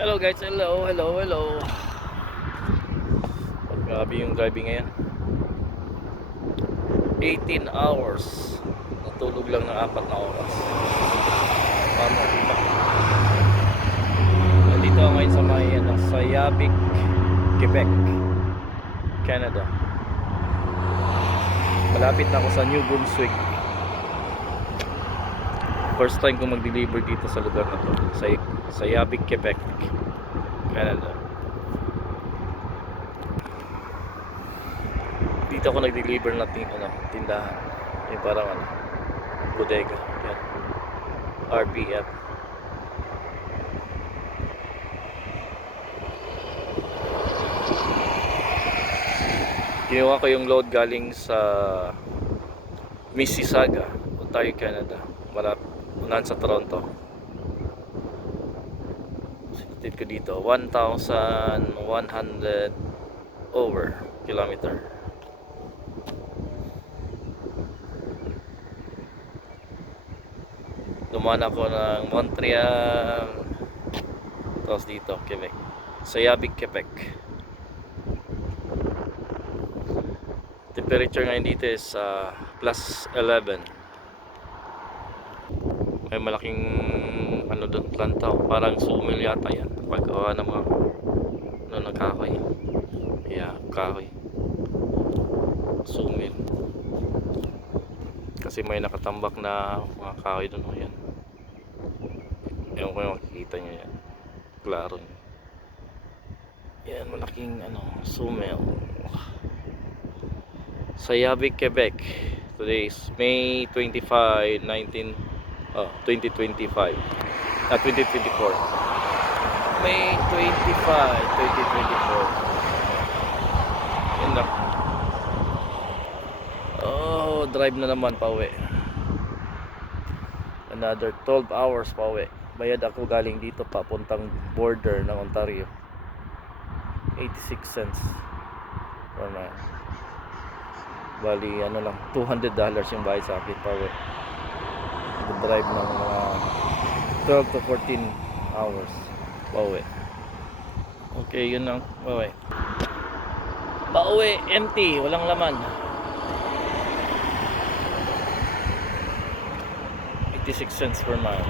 Hello guys, hello. Grabe yung driving ngayon. 18 hours. Natulog lang ng 4 na oras. Paano, diba? Nandito ako ngayon sa may Sayabik, Quebec, Canada. Malapit na ako sa New Brunswick. First time ko mag-deliver dito sa lugar na to. Sayabik, Quebec, Canada. Dito ako nag-deliver ng tindahan. Yung parang bodega. Yan. RPF. Ginawa ko yung load galing sa Mississauga, Ontario, Canada. Unahan sa Toronto. Sinutid ko dito 1,100 over kilometer. Dumaan ako ng Montreal, tapos dito Quebec, Sayabik, Quebec. Temperature ngayon dito is plus 11. May malaking doon, plantaw, parang sumil yata yan, paggawa ng mga nagkahoy. Yeah, kahoy, sumil, kasi may nakatambak na mga kahoy doon. Yan, ewan ko yung makikita nyo yan, klaro yan, malaking sumil. Sayabik, Quebec. Today is May 25, 2025. 2024. May 25, 2024. Yun lang. Oh, drive na naman pauwi. Another 12 hours pauwi. Bayad ako galing dito papuntang border ng Ontario. 86 cents per mile. Bali lang, $200 yung bayad sa akin pauwi. Drive ng mga 12 to 14 hours pauwi. Okay, yun lang. Pauwi empty, walang laman. 86 cents per mile.